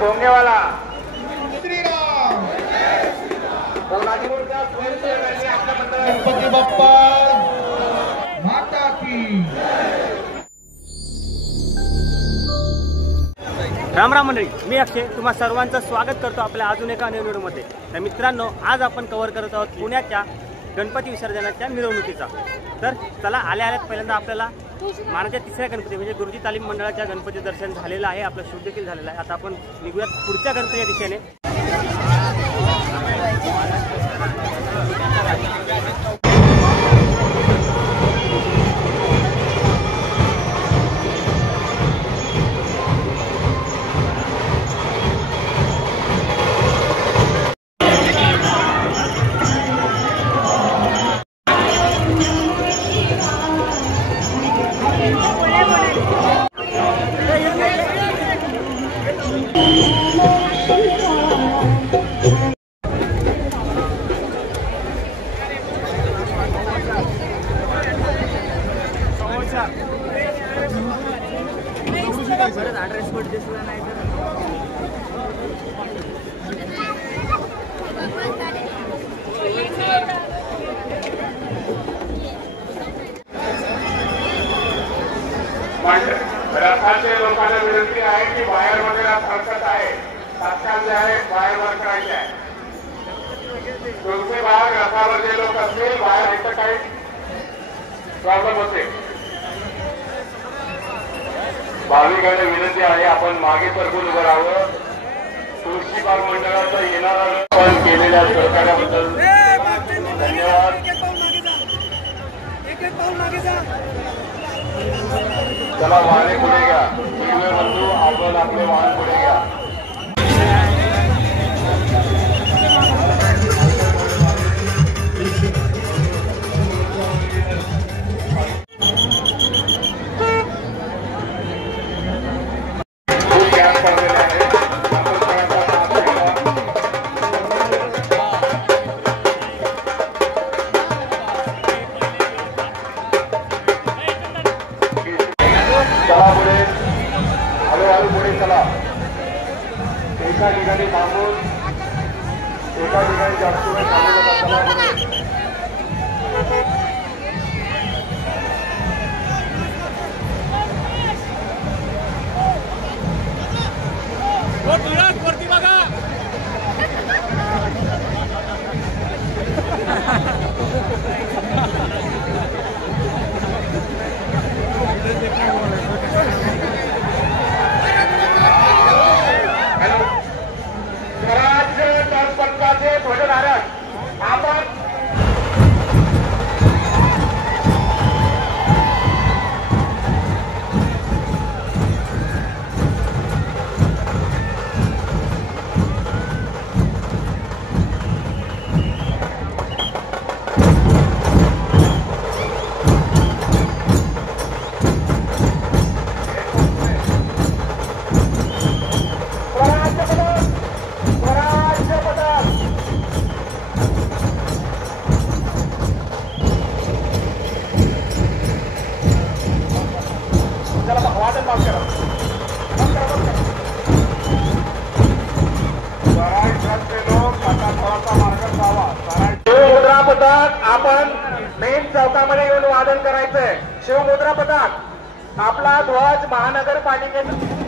भोंगेवाला श्रीराम गणपती बाप्पा माता की राम राम मंडळी, मी अक्षय तुम्हा सर्वांचं स्वागत करतो आपल्या अजून एका नवीन व्हिडिओमध्ये। तर मित्रांनो, आज आपण कव्हर करत आहोत पुण्याच्या गणपती विसर्जनाच्या मिरवणुकीचा। तर चला, आल्या पहिल्यांदा आपल्याला मानाच्या तिसऱ्या गणपती म्हणजे गुरुजी तालीम मंडळाच्या गणपती दर्शन झालेलं आहे, आपलं शूट देखील झालेलं आहे। आता आपण निघूयात पुढच्या गणपती या दिशेने। रथाचे लोकांना विनंती आहे की वायर वगैरे फरकत आहे, तात्काळ जे आहे वायर वर करायचे आहे। तुमचे बाहेर रथावर जे लोक असतील बाहेर इथं काही प्रॉब्लेम होते। भाविकांना विनंती आहे आपण मागे सरकून उभं राहावं। तुळशीबाग मंडळाचं येणारा पण केलेल्या सहकार्याबद्दल धन्यवाद। चला वाहने पुढे घ्या, हिरवे बंधू आपण आपले वाहन पुढे घ्या। खूप गॅस पडलेले आहे, चला पुढे, हळूहळू पुढे चला। एका ठिकाणी थांबून एका ठिकाणी जास्त वेळ थांबू नका, चला पुढे। वरती बघा। स्वराज्य दलपथाचे ध्वजधारक आपण शिवमुद्रा पथक आपण मेन चौकामध्ये येऊन वादन करायचंय। शिवमुद्रा पथक आपला ध्वज महानगरपालिकेचा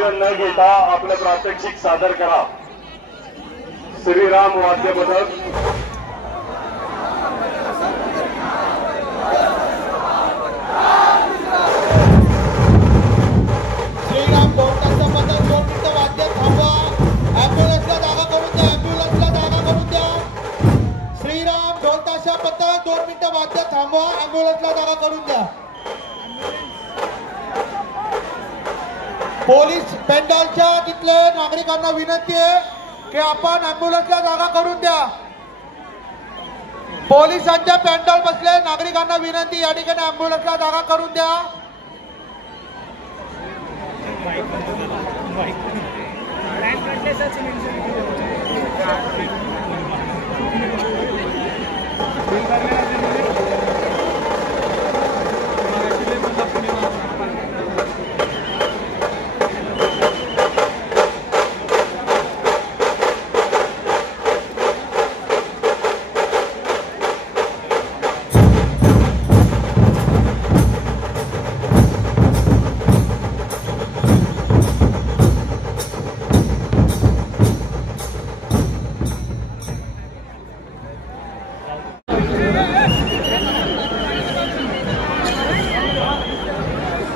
वेळ न घेता आपलं प्रात्यक्षिक सादर करा. श्रीराम वाद्य पथक श्रीराम ढोलकाचं पथक 2 मिनिटं वाद्य थांबवा. ॲम्ब्युलन्सला जागा करून द्या. ॲम्ब्युलन्सला जागा करून द्या. श्रीराम ढोलताशा पथक 2 मिनिटं वाद्य थांबवा. ॲम्ब्युलन्सला जागा करून द्या. पोलीस पेंडॉलच्या तिथले नागरिकांना विनंती आहे की आपण ॲम्ब्युलन्सला जागा करून द्या. पोलिसांच्या पेंडॉल बसले नागरिकांना विनंती या ठिकाणी ॲम्ब्युलन्सला जागा करून द्या.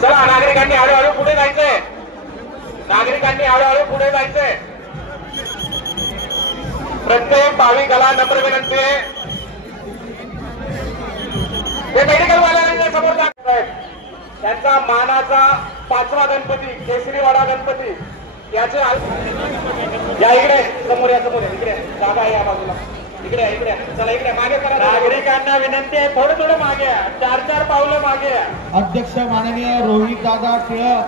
चला, नागरिकांनी हळूहळू पुढे जायचंय. नागरिकांनी हळूहळू पुढे जायचंय. प्रत्येक भाविकाला नम्र विनंती आहे. ते मेडिकल वाल्यांच्या समोर जात आहेत. त्यांचा मानाचा 5वा गणपती केसरीवाडा गणपती याचे या इकडे समोर या समोर इकडे जागा आहे या बाजूला. इकडे इकडे चला इकडे मागे करा. नागरिकांना विनंती आहे थोडं थोडं मागे 4-4 पावलं मागे. अध्यक्ष माननीय रोहित दादा टिळक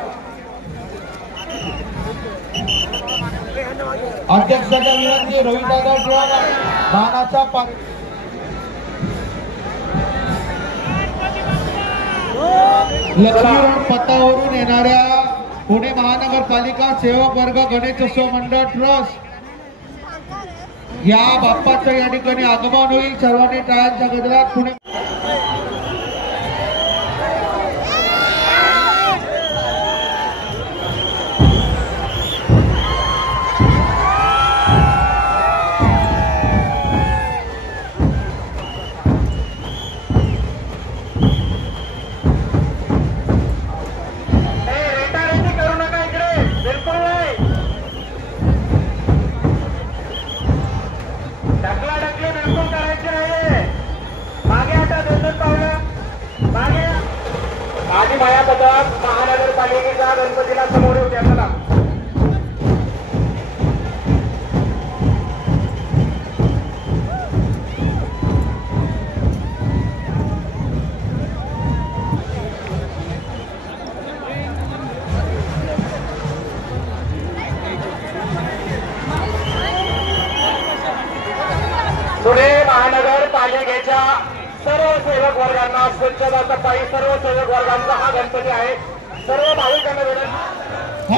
अध्यक्षाच्या विनंती. रोहित दादा टिळक मानाचा लक्ष्मी रोड पथावरून येणाऱ्या पुणे महानगरपालिका सेवक वर्ग गणेशोत्सव मंडळ ट्रस्ट या बाप्पाचं या ठिकाणी आगमन होईल. सर्वांनी टाळ्यांच्या गजरात पुणे माझी माया पथक महानगरपालिकेच्या गणपतीला समोर येऊ द्या. चला पुणे महानगरपालिकेच्या सर्व सेवक वर्गांना स्वच्छता सफाई सर्व सेवक वर्गांचा हा गणपती आहे. सर्व भाविकांना विनंती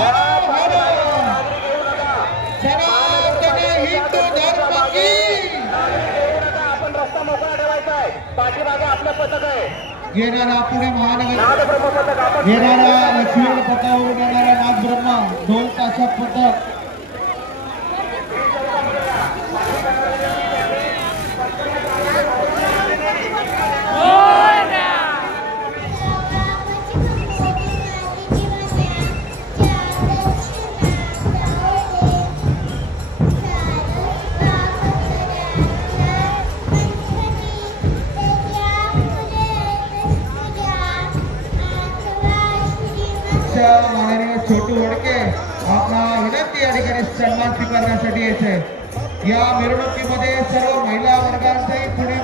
आपण रस्ता मोकळा ठेवायचा आहे. पाठीमागे आपलं पथक आहे. येणारा पुणे महानगर येणारा लक्ष्मी पथावरून येणारा नाथ ब्रह्मा ढोल ताशा पथक माननीय छोटू वडके आपला विनंती या ठिकाणी सन्मान स्वीकारण्यासाठी येते. या मिरवणुकीमध्ये सर्व महिला वर्गांचाही पुणे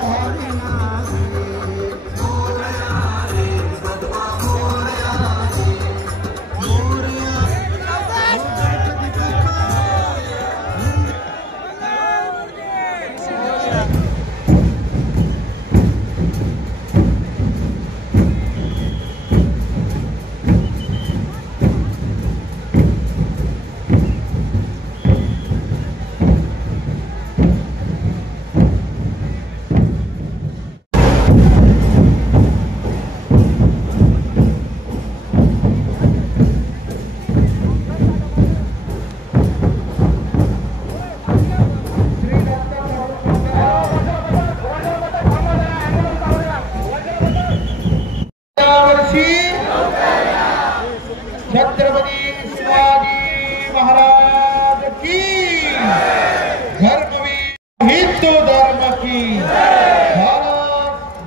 हिंदू धर्म की भारत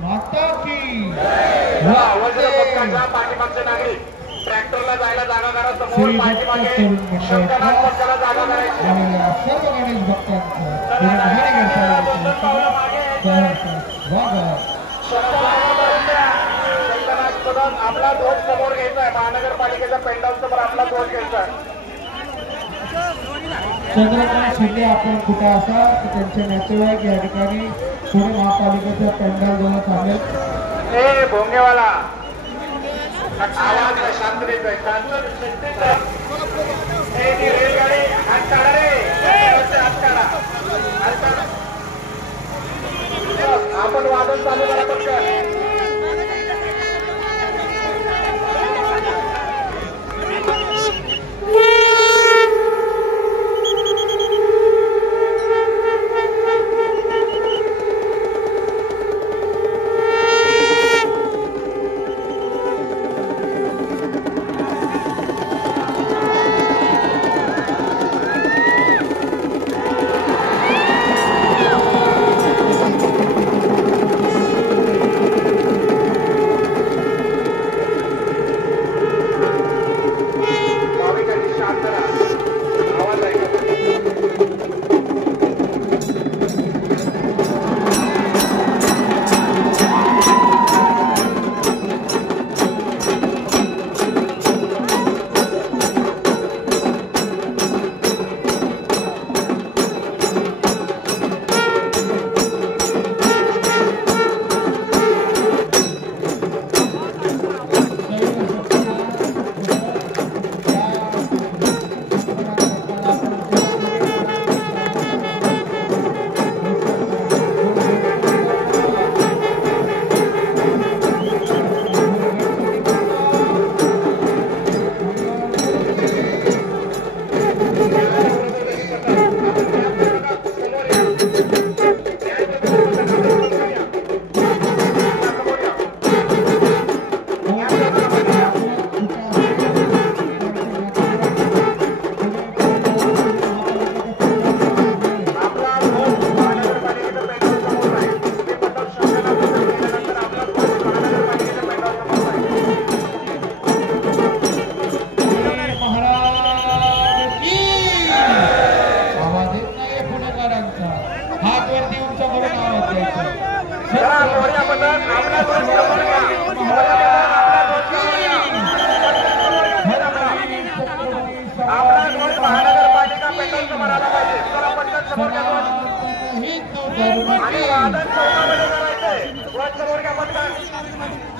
माता की वज्रपक्षाच्या पाठीमागचे नागरिक ट्रॅक्टरला जायला जागा करा. समोर पाठीमागे शंकरनाथ पक्षाला जागा करायची. सर्व गणेश भक्तांचं आपला ध्वज समोर घ्यायचा आहे. महानगरपालिकेचा पेंडॉल समोर आपला ध्वज घ्यायचा आहे. चंद्रकांत शिंदे आपण कुठे असा त्यांचे नातेवाईक या ठिकाणी पुणे महापालिकेच्या पेंडॉल जवळ थांबेल. ए भोंगेवाला आवाज शांततेचा आहे. शांततेचा रेलगाडी हात काढा रे. हात काढा. आपण वादन चालू करा पटकन.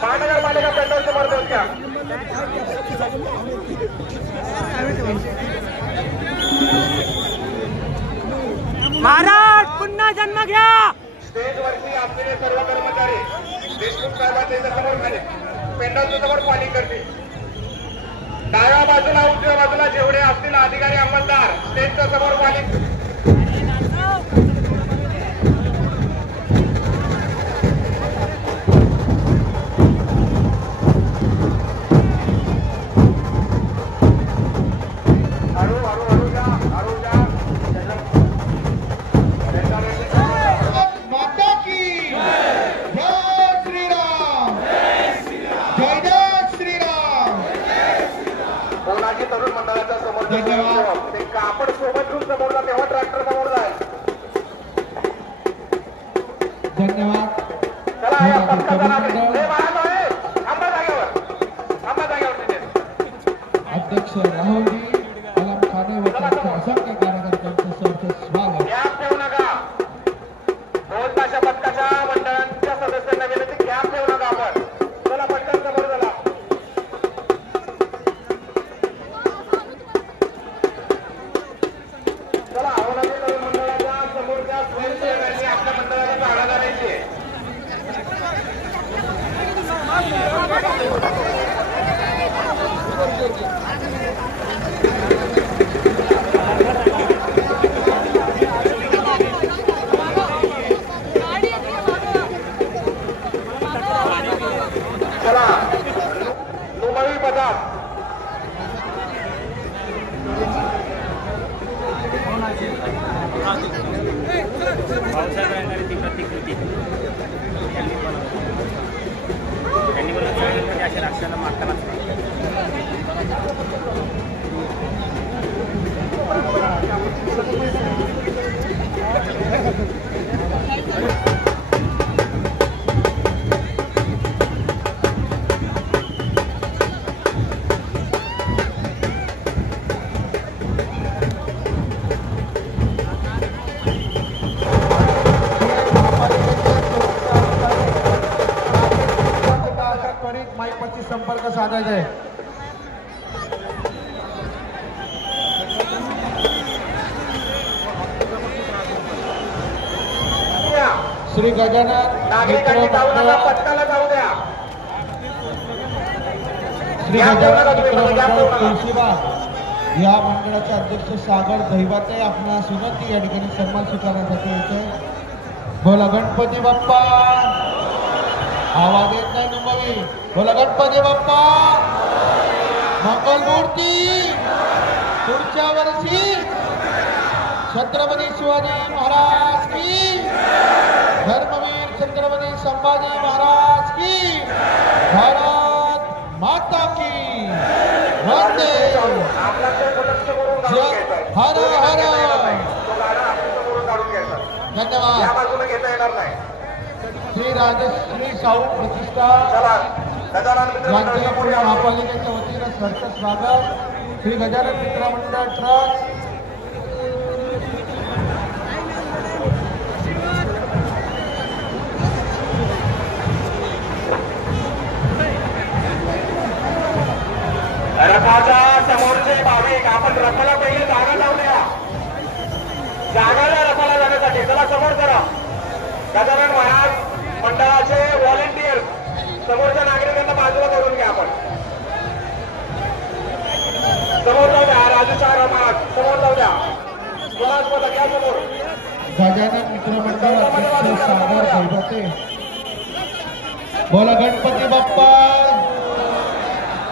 महानगरपालिका पेट्रोल समोर देऊन घ्या. महाराज पुन्हा जन्म घ्या. स्टेजवरती असलेले सर्व कर्मचारी देशमुख साहेबांच्या समोर झाले. पेट्रोलच्या समोर कॉलिंग करतील. डाव्या बाजूला उजव्या बाजूला जेवढे असतील अधिकारी अंमलदार स्टेजच्या समोर कॉलिंग. तरुण मंडळाच्या समोर ते कापड सोबत पावसाळ्यात येणारी ती प्रतिकृती त्यांनी मला चळवळीमध्ये अशा राष्ट्राला मारताना त्वरित माईकपाशी संपर्क साधायचा आहे. श्री गजानन नागरिकांनी जाऊ नका, पथकाला जाऊ द्या. श्री गजानन मित्र मंडळ तुळशीबाग या मंडळाचे अध्यक्ष सागर दैवाते आपणास विनंती या ठिकाणी सन्मान स्वीकारण्यासाठी येते. बोला गणपती बाप्पा. आवाज येत नाही नुमवी. बोला गणपती बाप्पा. मंगलमूर्ती. पुढच्या वर्षी छत्रपती शिवाजी महाराज की. धर्मवीर छत्रपती संभाजी महाराज की. भारत माता की. वंदे. हर हर. धन्यवाद. या बाजूला घेता येणार नाही. श्री राजश्री साऊ प्रतिष्ठान यांचे महापालिकेच्या वतीनं सरचं स्वागत. श्री गजानन मित्र मंडळ ट्रस्ट रथाच्या समोरचे भाविक आपण रथाला पहिले जागा लावल्या. जागा द्या रथाला जाण्यासाठी. चला समोर करा. गजानन महाराज मंडळाचे व्हॉलेंटियर समोरच्या नागरिकांना बाजूला करून घ्या. आपण समोर जाऊ द्या. राजू शाह महाराज समोर जाऊ द्या. बोला घ्या समोर. गजानन मित्र मंडळ अध्यक्ष सागर दैवते. बोला गणपती बाप्पा.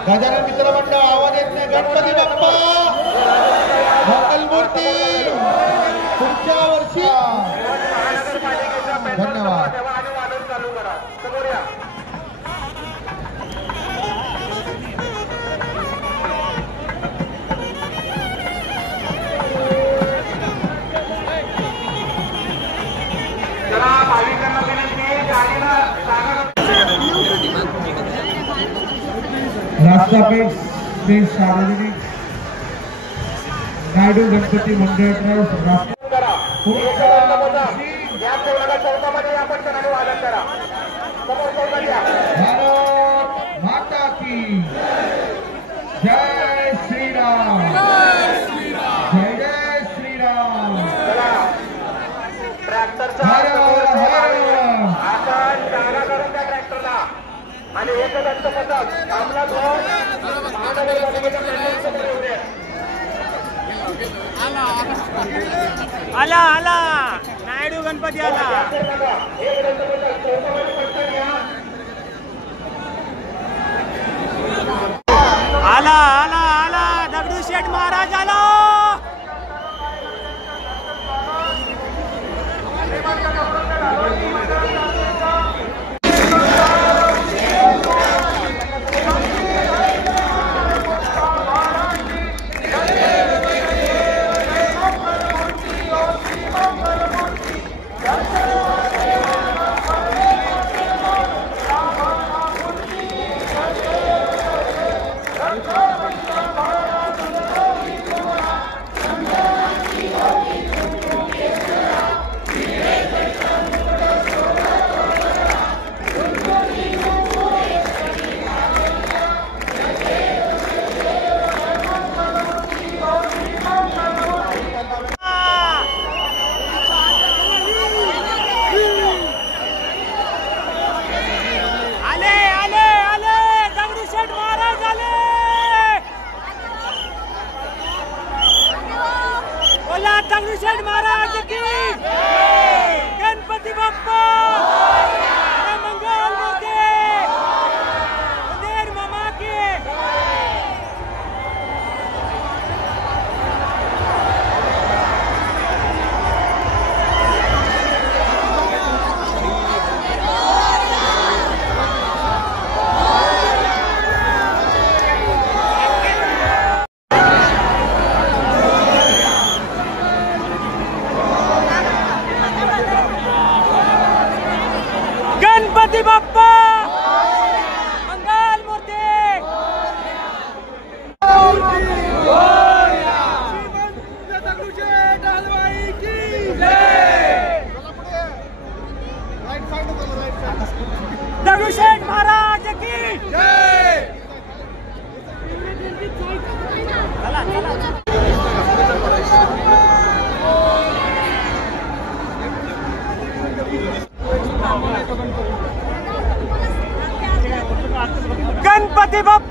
गजानन मित्र मंडळ आवाज येत नाही. गणपती बाप्पा. मंगलमूर्ती. पुढच्या वर्षी. धन्यवाद. चालू करा. समोर या. चला भाविकांना विनंती. गाडीला राष्ट्रपती श्री सार्वजनिक नायडू गणपती मंडळ ट्रस्ट करा. या चौकामध्ये आपण सणाने वादन करा. समोर चौकात या. भारत माता की. जय श्रीराम. जय जय श्रीराम. चला ट्रॅक्टरचा आपण जागा करून त्या ट्रॅक्टरला आणि एकच पथक आपला ध्वज महानगरपालिकेच्या पॅनल समोर येऊ दे. आला आला नायडू गणपती आला. आला आला आला दगडूशेठ महाराज आला. दगडूशेठ महाराज की गणपती बाप्पा मंगल मूर्ती उदेर मामा की गणपती बाप्पा